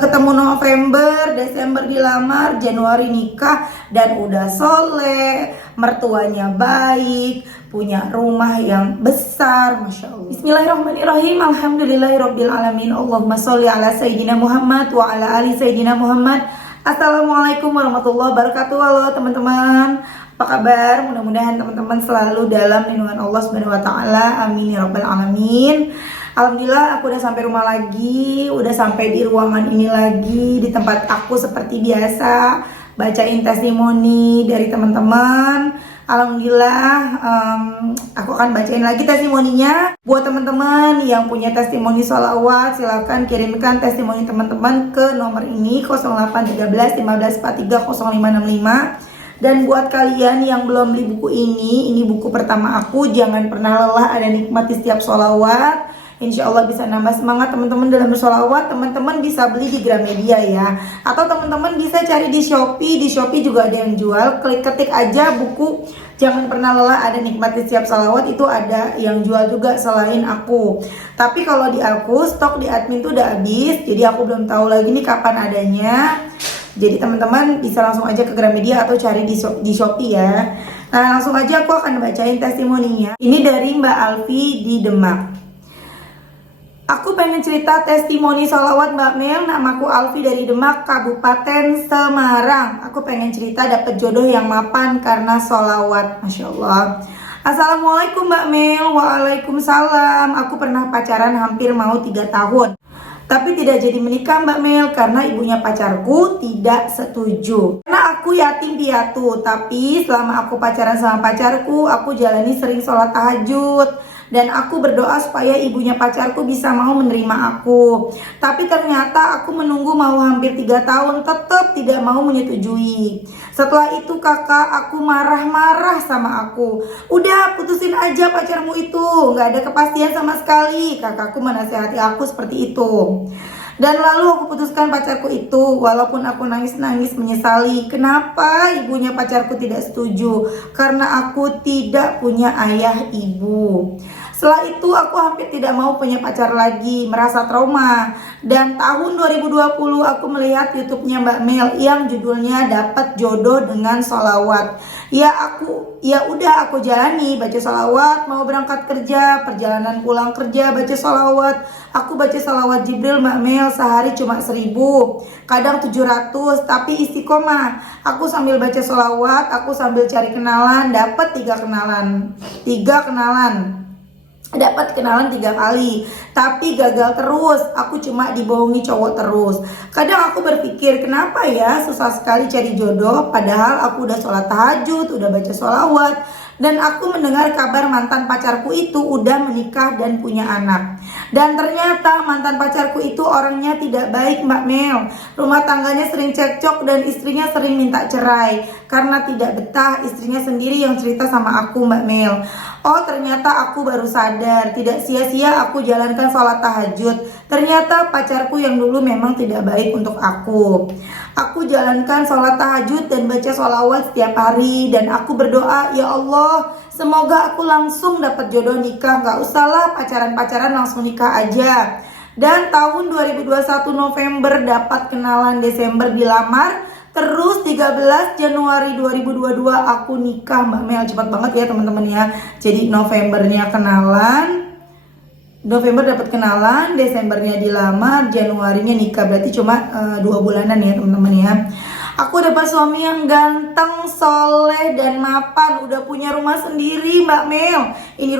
Ketemu November, Desember dilamar, Januari nikah, dan udah soleh, mertuanya baik, punya rumah yang besar, Masya Allah. Bismillahirrahmanirrahim, alhamdulillahirrabbilalamin. Allahumma sholli ala Sayyidina Muhammad wa ala ali Sayyidina Muhammad. Assalamualaikum warahmatullahi wabarakatuh. Halo teman-teman, apa kabar? Mudah-mudahan teman-teman selalu dalam lindungan Allah Subhanahu wa taala. Amin ya rabbal alamin. Alhamdulillah aku udah sampai rumah lagi, udah sampai di ruangan ini lagi, di tempat aku seperti biasa bacain testimoni dari teman-teman. Alhamdulillah aku akan bacain lagi testimoninya. Buat teman-teman yang punya testimoni sholawat, silahkan kirimkan testimoni teman-teman ke nomor ini 0813 1543 0565. Dan buat kalian yang belum beli buku ini buku pertama aku, Jangan Pernah Lelah Ada Nikmat di Setiap Sholawat. Insya Allah bisa nambah semangat teman-teman dalam bersolawat. Teman-teman bisa beli di Gramedia ya, atau teman-teman bisa cari di Shopee. Di Shopee juga ada yang jual. Ketik aja buku Jangan Pernah Lelah Ada Nikmat di Setiap Sholawat, itu ada yang jual juga selain aku. Tapi kalau di aku, stok di admin tuh udah habis, jadi aku belum tahu lagi nih kapan adanya. Jadi teman-teman bisa langsung aja ke Gramedia atau cari di Shopee ya. Nah, langsung aja aku akan bacain testimoninya. Ini dari Mbak Alfi di Demak. Aku pengen cerita testimoni sholawat Mbak Mel. Namaku Alfi dari Demak, Kabupaten Semarang. Aku pengen cerita dapet jodoh yang mapan karena sholawat. Masya Allah. Assalamualaikum Mbak Mel. Waalaikumsalam. Aku pernah pacaran hampir mau 3 tahun, tapi tidak jadi menikah Mbak Mel karena ibunya pacarku tidak setuju. Karena aku yatim piatu, tapi selama aku pacaran sama pacarku, aku jalani sering sholat tahajud. Dan aku berdoa supaya ibunya pacarku bisa mau menerima aku. Tapi ternyata aku menunggu mau hampir 3 tahun, tetap tidak mau menyetujui. Setelah itu kakak aku marah-marah sama aku. Udah putusin aja pacarmu itu, gak ada kepastian sama sekali. Kakakku menasihati aku seperti itu. Dan lalu aku putuskan pacarku itu, walaupun aku nangis-nangis menyesali. Kenapa ibunya pacarku tidak setuju? Karena aku tidak punya ayah ibu. Setelah itu aku hampir tidak mau punya pacar lagi, merasa trauma. Dan tahun 2020 aku melihat YouTube-nya Mbak Mel yang judulnya Dapat Jodoh dengan Sholawat. Ya udah aku jalani baca sholawat, mau berangkat kerja, perjalanan pulang kerja baca sholawat. Aku baca sholawat Jibril Mbak Mel sehari cuma 1000, kadang 700, tapi istiqomah. Aku sambil baca sholawat, aku sambil cari kenalan, dapat 3 kenalan. Dapat kenalan 3 kali, tapi gagal terus. Aku cuma dibohongi cowok terus. Kadang aku berpikir, kenapa ya susah sekali cari jodoh, padahal aku udah sholat tahajud, udah baca sholawat. Dan aku mendengar kabar mantan pacarku itu udah menikah dan punya anak. Dan ternyata mantan pacarku itu orangnya tidak baik Mbak Mel. Rumah tangganya sering cekcok dan istrinya sering minta cerai karena tidak betah istrinya sendiri yang cerita sama aku Mbak Mel. Oh, ternyata aku baru sadar, tidak sia-sia aku jalankan sholat tahajud. Ternyata pacarku yang dulu memang tidak baik untuk aku. Aku jalankan sholat tahajud dan baca sholawat setiap hari. Dan aku berdoa, ya Allah, semoga aku langsung dapat jodoh nikah. Gak usahlah pacaran-pacaran, langsung nikah aja. Dan tahun 2021 November dapat kenalan, Desember dilamar. Terus 13 Januari 2022 aku nikah Mbak Mel. Cepat banget ya teman-teman ya. Jadi Novembernya kenalan, November dapat kenalan, Desembernya dilamar, Januarinya nikah. Berarti cuma 2 bulanan ya teman-teman ya. Aku dapat suami yang ganteng, soleh, dan mapan. Udah punya rumah sendiri Mbak Mel. Ini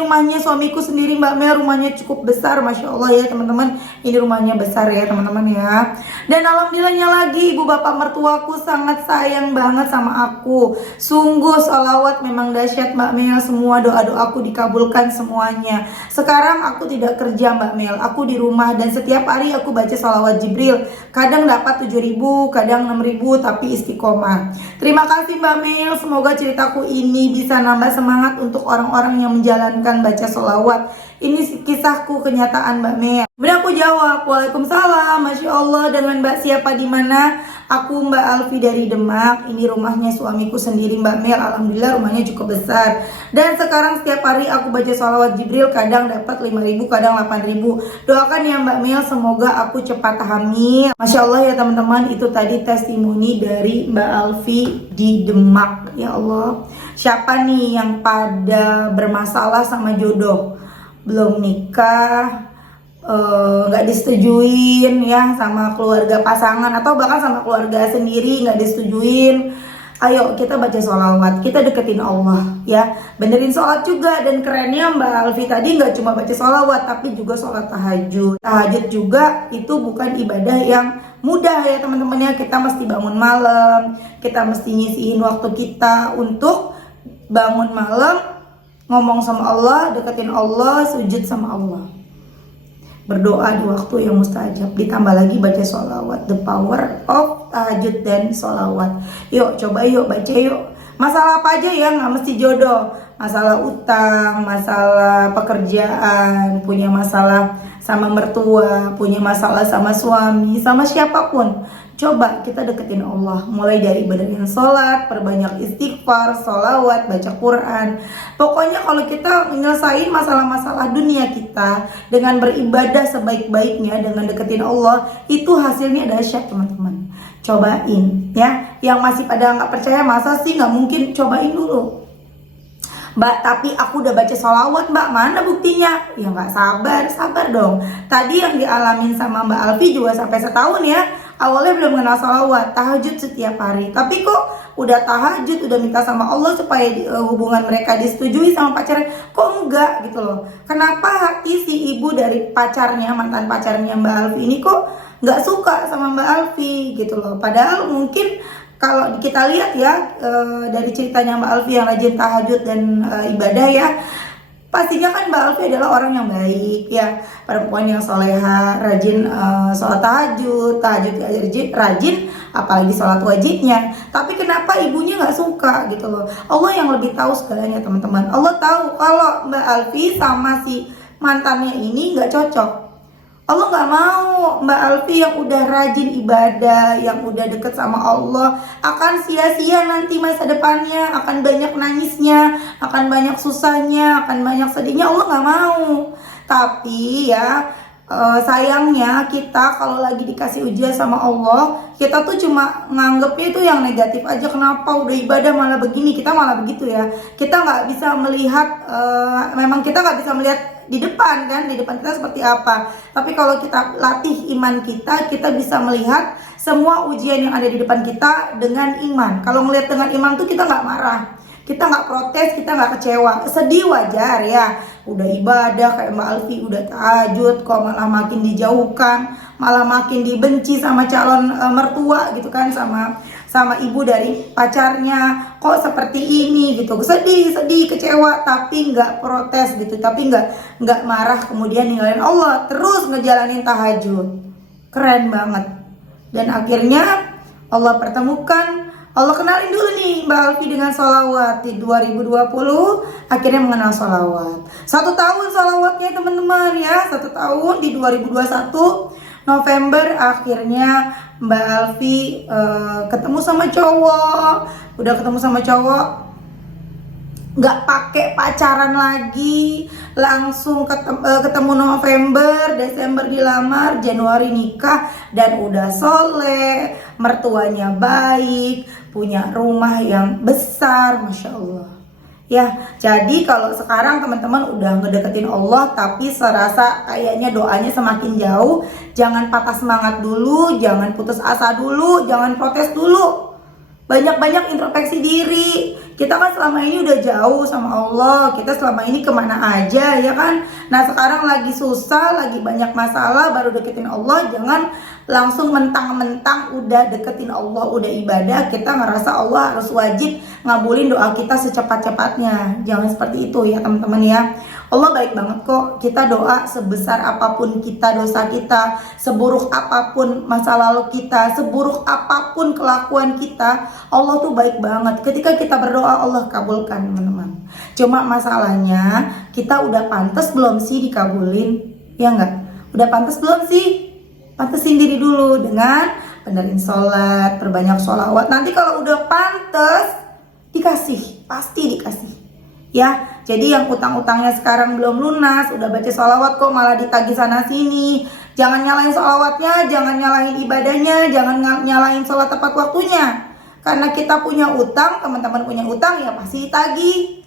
rumahnya suamiku sendiri Mbak Mel. Rumahnya cukup besar, Masya Allah ya teman-teman. Ini rumahnya besar ya teman-teman ya. Dan alhamdulillahnya lagi, ibu bapak mertuaku sangat sayang banget sama aku. Sungguh sholawat memang dahsyat Mbak Mel. Semua doa-doaku dikabulkan semuanya. Sekarang aku tidak kerja Mbak Mel. Aku di rumah dan setiap hari aku baca sholawat Jibril. Kadang dapat 7.000, kadang 6.000, tapi istiqomah. Terima kasih Mbak Mel. Semoga ceritaku ini bisa nambah semangat untuk orang-orang yang menjalankan baca sholawat. Ini kisahku, kenyataan Mbak Mel. Kemudian aku jawab, Waalaikumsalam. Masya Allah, dengan Mbak siapa di mana? Aku Mbak Alfi dari Demak. Ini rumahnya suamiku sendiri Mbak Mel. Alhamdulillah rumahnya cukup besar. Dan sekarang setiap hari aku baca sholawat Jibril, kadang dapat 5.000, kadang 8.000. Doakan ya Mbak Mel, semoga aku cepat hamil. Masya Allah ya teman-teman, itu tadi testimoni dari Mbak Alfi di Demak. Ya Allah, siapa nih yang pada bermasalah sama jodoh, belum nikah, nggak disetujuin ya sama keluarga pasangan atau bahkan sama keluarga sendiri nggak disetujuin, ayo kita baca sholawat, kita deketin Allah ya, benerin sholat juga. Dan kerennya Mbak Alfi tadi nggak cuma baca sholawat tapi juga sholat tahajud. Tahajud juga itu bukan ibadah yang mudah ya teman-teman ya, kita mesti bangun malam, kita mesti ngisiin waktu kita untuk bangun malam, ngomong sama Allah, deketin Allah, sujud sama Allah, berdoa di waktu yang mustajab, ditambah lagi baca sholawat. The power of tahajud dan sholawat. Yuk coba yuk baca yuk. Masalah apa aja ya, nggak mesti jodoh. Masalah utang, masalah pekerjaan, punya masalah sama mertua, punya masalah sama suami, sama siapapun. Coba kita deketin Allah, mulai dari benerin sholat, perbanyak istighfar, sholawat, baca Quran. Pokoknya kalau kita nyelesain masalah-masalah dunia kita dengan beribadah sebaik-baiknya, dengan deketin Allah, itu hasilnya dahsyat teman-teman. Cobain ya. Yang masih pada nggak percaya, masa sih nggak mungkin, cobain dulu. Mbak, tapi aku udah baca sholawat Mbak, mana buktinya? Ya nggak sabar dong. Tadi yang dialamin sama Mbak Alfi juga sampai setahun ya. Awalnya belum kenal sholawat, tahajud setiap hari. Tapi kok udah tahajud, udah minta sama Allah supaya hubungan mereka disetujui sama pacarnya, kok enggak gitu loh. Kenapa hati si ibu dari pacarnya, mantan pacarnya Mbak Alfi ini kok nggak suka sama Mbak Alfi gitu loh. Padahal mungkin kalau kita lihat ya dari ceritanya Mbak Alfi yang rajin tahajud dan ibadah ya, pastinya kan Mbak Alfi adalah orang yang baik ya, perempuan yang soleha, rajin sholat tahajud rajin, apalagi sholat wajibnya. Tapi kenapa ibunya nggak suka gitu loh? Allah yang lebih tahu segalanya teman-teman. Allah tahu kalau Mbak Alfi sama si mantannya ini nggak cocok. Allah nggak mau Mbak Alfi yang udah rajin ibadah, yang udah deket sama Allah akan sia-sia nanti masa depannya, akan banyak nangisnya, akan banyak susahnya, akan banyak sedihnya. Allah nggak mau. Tapi ya sayangnya kita kalau lagi dikasih ujian sama Allah, kita tuh cuma nganggepnya itu yang negatif aja. Kenapa udah ibadah malah begini, kita malah begitu ya. Kita nggak bisa melihat, memang kita nggak bisa melihat di depan kan, di depan kita seperti apa. Tapi kalau kita latih iman kita, kita bisa melihat semua ujian yang ada di depan kita dengan iman. Kalau melihat dengan iman tuh kita nggak marah, kita nggak protes, kita nggak kecewa. Sedih wajar ya, udah ibadah kayak Mbak Alfi, udah tahajud kok malah makin dijauhkan, malah makin dibenci sama calon mertua gitu kan, sama ibu dari pacarnya, kok seperti ini gitu. Sedih, kecewa, tapi nggak protes gitu, tapi nggak marah, kemudian ninggalin Allah, terus ngejalanin tahajud. Keren banget. Dan akhirnya Allah pertemukan, Allah kenalin dulu nih Mbak Alfi dengan sholawat. Di 2020 akhirnya mengenal sholawat. 1 tahun sholawatnya teman-teman ya, 1 tahun. Di 2021 November akhirnya Mbak Alfi ketemu sama cowok. Udah ketemu sama cowok, nggak pakai pacaran lagi, langsung ketemu November, Desember dilamar, Januari nikah, dan udah soleh, mertuanya baik, punya rumah yang besar, Masya Allah ya. Jadi kalau sekarang teman-teman udah ngedeketin Allah tapi serasa kayaknya doanya semakin jauh, jangan patah semangat dulu, jangan putus asa dulu, jangan protes dulu. Banyak-banyak introspeksi diri. Kita kan selama ini udah jauh sama Allah, kita selama ini kemana aja ya kan. Nah sekarang lagi susah, lagi banyak masalah, baru deketin Allah. Jangan langsung mentang-mentang udah deketin Allah, udah ibadah, kita ngerasa Allah harus wajib ngabulin doa kita secepat-cepatnya. Jangan seperti itu ya teman-teman ya. Allah baik banget kok. Kita doa sebesar apapun kita dosa kita, seburuk apapun masa lalu kita, seburuk apapun kelakuan kita, Allah tuh baik banget. Ketika kita berdoa, Allah kabulkan teman-teman. Cuma masalahnya kita udah pantas belum sih dikabulin? Ya enggak? Udah pantas belum sih? Pantesin diri dulu dengan benerin sholat, perbanyak sholawat. Nanti kalau udah pantes dikasih, pasti dikasih. Ya, jadi yang utang-utangnya sekarang belum lunas, udah baca sholawat kok malah ditagih sana sini. Jangan nyalain sholawatnya, jangan nyalain ibadahnya, jangan nyalain sholat tepat waktunya. Karena kita punya utang, teman-teman punya utang ya pasti ditagih.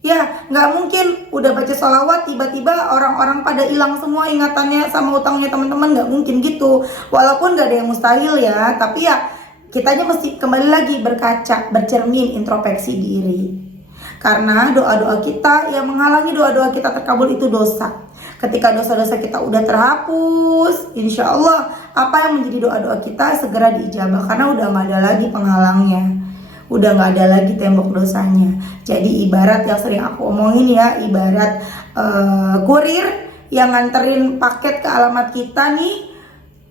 Ya, nggak mungkin udah baca sholawat tiba-tiba orang-orang pada hilang semua ingatannya sama utangnya teman-teman, nggak mungkin gitu. Walaupun nggak ada yang mustahil ya, tapi ya kitanya mesti kembali lagi berkaca, bercermin, introspeksi diri. Karena doa-doa kita yang menghalangi doa-doa kita terkabul itu dosa. Ketika dosa-dosa kita udah terhapus, insya Allah apa yang menjadi doa-doa kita segera diijabah. Karena udah gak ada lagi penghalangnya, udah gak ada lagi tembok dosanya. Jadi ibarat yang sering aku omongin ya, ibarat kurir yang nganterin paket ke alamat kita nih,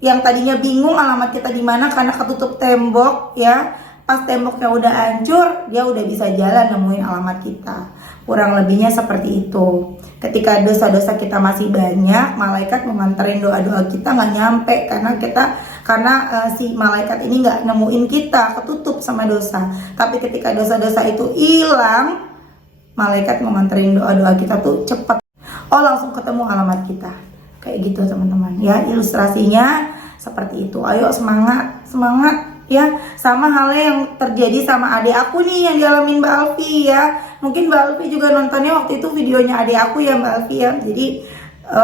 yang tadinya bingung alamat kita di mana karena ketutup tembok ya. Pas temboknya udah hancur, dia udah bisa jalan nemuin alamat kita. Kurang lebihnya seperti itu. Ketika dosa-dosa kita masih banyak, malaikat menganterin doa-doa kita nggak nyampe karena si malaikat ini nggak nemuin kita, ketutup sama dosa. Tapi ketika dosa-dosa itu hilang, malaikat menganterin doa-doa kita tuh cepat. Oh, langsung ketemu alamat kita. Kayak gitu teman-teman. Ya, ilustrasinya seperti itu. Ayo semangat, semangat. Ya, sama halnya yang terjadi sama adik aku nih yang dialamin Mbak Alfi ya. Mungkin Mbak Alfi juga nontonnya waktu itu videonya adik aku ya Mbak Alfi ya. Jadi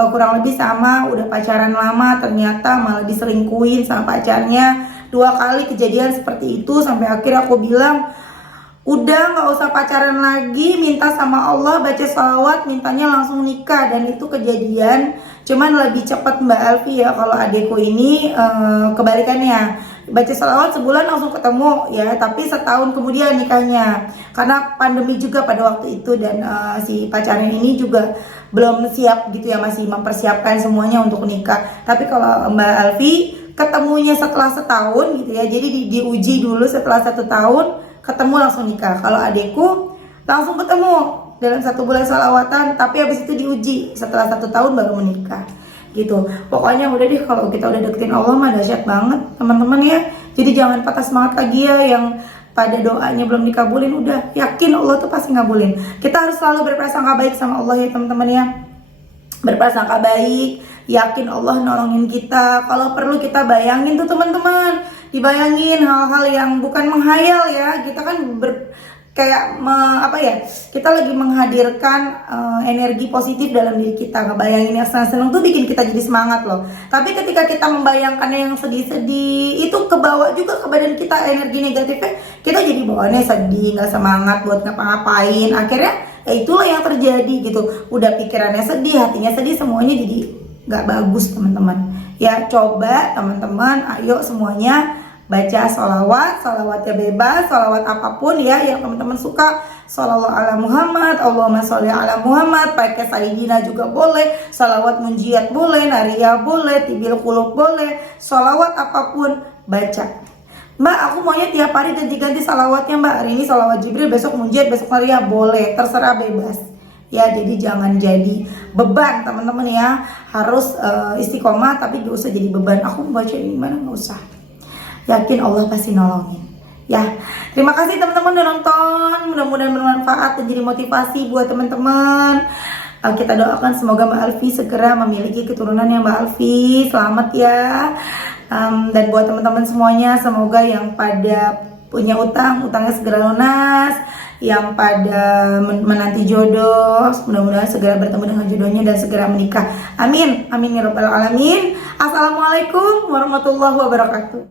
kurang lebih sama, udah pacaran lama ternyata malah diselingkuhin sama pacarnya 2 kali kejadian seperti itu. Sampai akhirnya aku bilang udah gak usah pacaran lagi, minta sama Allah, baca sholawat, mintanya langsung nikah. Dan itu kejadian, cuman lebih cepat Mbak Alfi ya. Kalau adekku ini kebalikannya, baca sholawat sebulan langsung ketemu ya, tapi setahun kemudian nikahnya. Karena pandemi juga pada waktu itu, dan si pacarnya ini juga belum siap gitu ya, masih mempersiapkan semuanya untuk nikah. Tapi kalau Mbak Alfi ketemunya setelah setahun gitu ya, jadi diuji dulu setelah 1 tahun, ketemu langsung nikah. Kalau adekku langsung ketemu dalam 1 bulan sholawatan, tapi habis itu diuji setelah 1 tahun baru menikah gitu. Pokoknya udah deh, kalau kita udah deketin Allah mah dahsyat banget teman-teman ya. Jadi jangan patah semangat lagi ya, yang pada doanya belum dikabulin, udah yakin Allah tuh pasti ngabulin. Kita harus selalu berprasangka baik sama Allah ya teman-teman ya. Berprasangka baik, yakin Allah nolongin kita. Kalau perlu kita bayangin tuh teman-teman, dibayangin hal-hal yang bukan menghayal ya. Kita kan kita lagi menghadirkan energi positif dalam diri kita. Ngebayangin yang senang-senang tuh bikin kita jadi semangat loh. Tapi ketika kita membayangkannya yang sedih-sedih, itu kebawa juga ke badan kita energi negatifnya. Kita jadi bawaannya sedih, nggak semangat buat ngapa-ngapain. Akhirnya ya itulah yang terjadi gitu. Udah pikirannya sedih, hatinya sedih, semuanya jadi nggak bagus teman-teman. Ya coba teman-teman, ayo semuanya baca sholawat, sholawatnya bebas, sholawat apapun ya yang teman-teman suka. Sholawat ala Muhammad, Allahumma sholli ala Muhammad, pakai Sayyidina juga boleh, sholawat munjiat boleh, nariyah boleh, tibil qulub boleh, sholawat apapun baca. Mbak, aku maunya tiap hari ganti-ganti sholawatnya Mbak. Hari ini sholawat Jibril, besok munjiat, besok nariyah, boleh, terserah, bebas. Ya, jadi jangan jadi beban teman-teman ya. Harus istiqomah tapi gak usah jadi beban. Aku mau baca ini gimana, gak usah. Yakin Allah pasti nolongin ya. Terima kasih teman-teman udah nonton, mudah-mudahan bermanfaat dan jadi motivasi buat teman-teman. Kita doakan semoga Mbak Alfi segera memiliki keturunan yang Mbak Alfi, selamat ya. Dan buat teman-teman semuanya, semoga yang pada punya utangnya segera lunas, yang pada menanti jodoh mudah-mudahan segera bertemu dengan jodohnya dan segera menikah. Amin, amin ya rabbal alamin. Assalamualaikum warahmatullahi wabarakatuh.